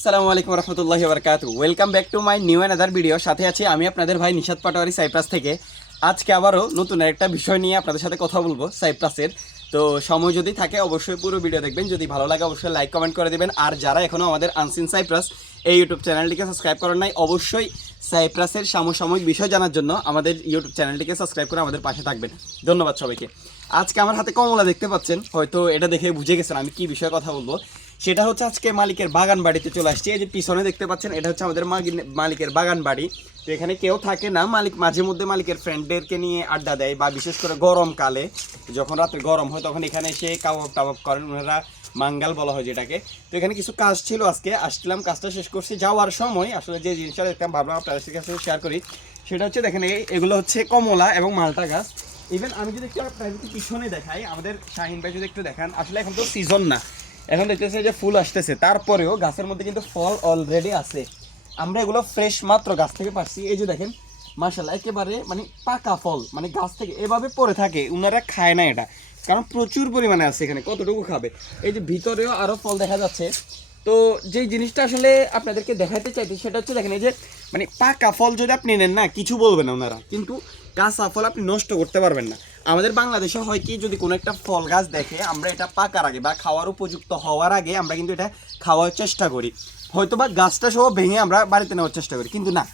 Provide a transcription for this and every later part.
আসসালামু আলাইকুম রহমতুল্লাহি বরকাতু welcome back to my new another video সাথে আছি আমি আপনাদের ভাই নিশাদ পাটোয়ারি সাইপ্রাস থেকে। আজকে আবারও নতুন একটা বিষয় নিয়ে আপনাদের সাথে কথা বলব সাইপ্রাসের তো সময় যদি থাকে অবশ্যই পুরো ভিডিও দেখবেন। যদি ভালো লাগে অবশ্যই লাইক কমেন্ট করে দিবেন। আর যারা এখনও আমাদের আনসিন সাইপ্রাস এই ইউটিউব চ্যানেলটিকে সাবস্ক্রাইব করেন নাই, অবশ্যই সাইপ্রাসের সমসাময়িক বিষয় জানার জন্য আমাদের ইউটিউব চ্যানেলটিকে সাবস্ক্রাইব করে আমাদের পাশে থাকবেন। ধন্যবাদ সবাইকে। আজকে আমার হাতে কমলা দেখতে পাচ্ছেন। হয়তো এটা দেখে বুঝে গেছেন আমি কি বিষয়ে কথা বলব। সেটা হচ্ছে আজকে মালিকের বাগান বাড়িতে চলে আসছে। এই যে পিছনে দেখতে পাচ্ছেন, এটা হচ্ছে আমাদের মালিকের বাগান বাড়ি তো এখানে কেউ থাকে না, মালিক মাঝে মধ্যে মালিকের ফ্রেন্ডদেরকে নিয়ে আড্ডা দেয় বা বিশেষ করে গরমকালে। যখন রাত্রে গরম হয়, তখন এখানে এসে কাবাব টাবাব করেন, ওনারা মাঙ্গাল বলা হয় যেটাকে। তো এখানে কিছু কাজ ছিল আজকে, আসছিলাম, কাজটা শেষ করছি। যাওয়ার সময় আসলে যে জিনিসটা দেখতাম ভাবলাম আপনাদের কাছে শেয়ার করি। সেটা হচ্ছে দেখেন এগুলো হচ্ছে কমলা এবং মালটা গাছ। ইভেন আমি যদি একটু আপনাদের পিছনে দেখাই, আমাদের শাহিন ভাই যদি একটু দেখান, আসলে এখন তো সিজন না। এখন দেখতেছে যে ফুল আসতেছে। তারপরেও গাছের মধ্যে কিন্তু ফল অলরেডি আছে। আমরা এগুলো ফ্রেশ মাত্র গাছ থেকে পাচ্ছি। এই যে দেখেন মাশাল্লাহ একেবারে মানে পাকা ফল। মানে গাছ থেকে এভাবে পড়ে থাকে, উনারা খায় না এটা। কারণ প্রচুর পরিমাণে আছে এখানে, কতটুকু খাবে? এই যে ভিতরেও আরও ফল দেখা যাচ্ছে। তো যেই জিনিসটা আসলে আপনাদেরকে দেখাতে চাইছি সেটা হচ্ছে দেখেন, এই যে মানে পাকা ফল যদি আপনি নেন না, কিছু বলবেন ওনারা কিন্তু কাঁচা ফল আপনি নষ্ট করতে পারবেন না। আমাদের বাংলাদেশে হয় কি, যদি কোনো একটা ফল গাছ দেখে আমরা এটা পাকার আগে বা খাওয়ার উপযুক্ত হওয়ার আগে আমরা কিন্তু এটা খাওয়ার চেষ্টা করি। হয়তো বা গাছটা সহ ভেঙে আমরা বাড়িতে নেওয়ার চেষ্টা করি, কিন্তু না।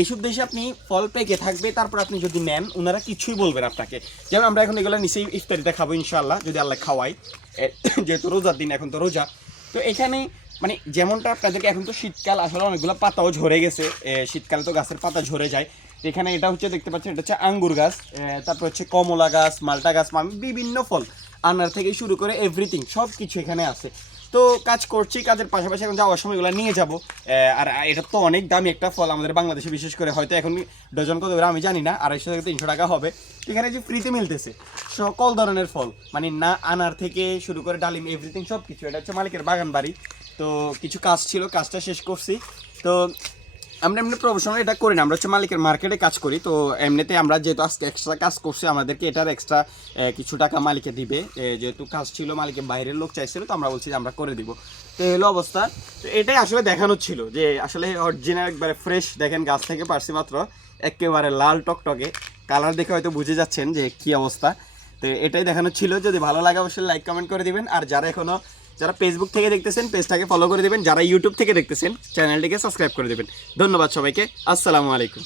এইসব দেশে আপনি ফল পেকে থাকবে, তারপর আপনি যদি নেন ওনারা কিছুই বলবেন আপনাকে। যেমন আমরা এখন এগুলো নিচেই ইফতারিতে খাব ইনশাল্লাহ যদি আল্লাহ খাওয়াই যেহেতু রোজার দিন, এখন তো রোজা। তো এখানে মানে যেমনটা আপনাদেরকে এখন তো শীতকাল, আসলে অনেকগুলো পাতাও ঝরে গেছে। শীতকালে তো গাছের পাতা ঝরে যায়। এখানে এটা হচ্ছে, দেখতে পাচ্ছেন, এটা হচ্ছে আঙ্গুর গাছ তারপর হচ্ছে কমলা গাছ, মালটা গাছ মানে বিভিন্ন ফল। আনার থেকে শুরু করে এভরিথিং সব কিছু এখানে আছে। তো কাজ করছি, কাজের পাশাপাশি এখন যাওয়ার সময় এগুলো নিয়ে যাব। আর এটা তো অনেক দামি একটা ফল আমাদের বাংলাদেশে, বিশেষ করে হয়তো এখন ডজন কত আমি জানি না, আড়াইশো থেকে তিনশো টাকা হবে। এখানে যে ফ্রিতে মিলতেছে সকল ধরনের ফল মানে না আনার থেকে শুরু করে ডালিম এভরিথিং সব কিছু এটা হচ্ছে মালিকের বাগান বাড়ি তো কিছু কাজ ছিল, কাজটা শেষ করছি। তো আমরা এমনি প্রফেশনাল এটা করি না, আমরা হচ্ছে মালিকের মার্কেটে কাজ করি, তো এমনিতে আমরা যেহেতু আজকে এক্সট্রা কাজ করছি, আমাদেরকে এটার এক্সট্রা কিছু টাকা মালিকে দিবে। যেহেতু কাজ ছিল মালিকের বাইরের লোক চাইছিল, তো আমরা বলছি যে আমরা করে দিব। তো এই হলো অবস্থা। তো এটাই আসলে দেখানোর ছিল, যে আসলে অরিজিনাল একবারে ফ্রেশ দেখেন গাছ থেকে পারছি মাত্র, একেবারে লাল টকটকে। কালার দেখে হয়তো বুঝে যাচ্ছেন যে কি অবস্থা। তো এটাই দেখানোর ছিল, যদি ভালো লাগে অবশ্যই লাইক কমেন্ট করে দিবেন। আর যারা এখনও যারা ফেসবুক থেকে দেখতেছেন পেজটাকে ফলো করে দেবেন। যারা ইউটিউব থেকে দেখতেছেন চ্যানেলটিকে সাবস্ক্রাইব করে দেবেন। ধন্যবাদ সবাইকে। আসসালামু আলাইকুম।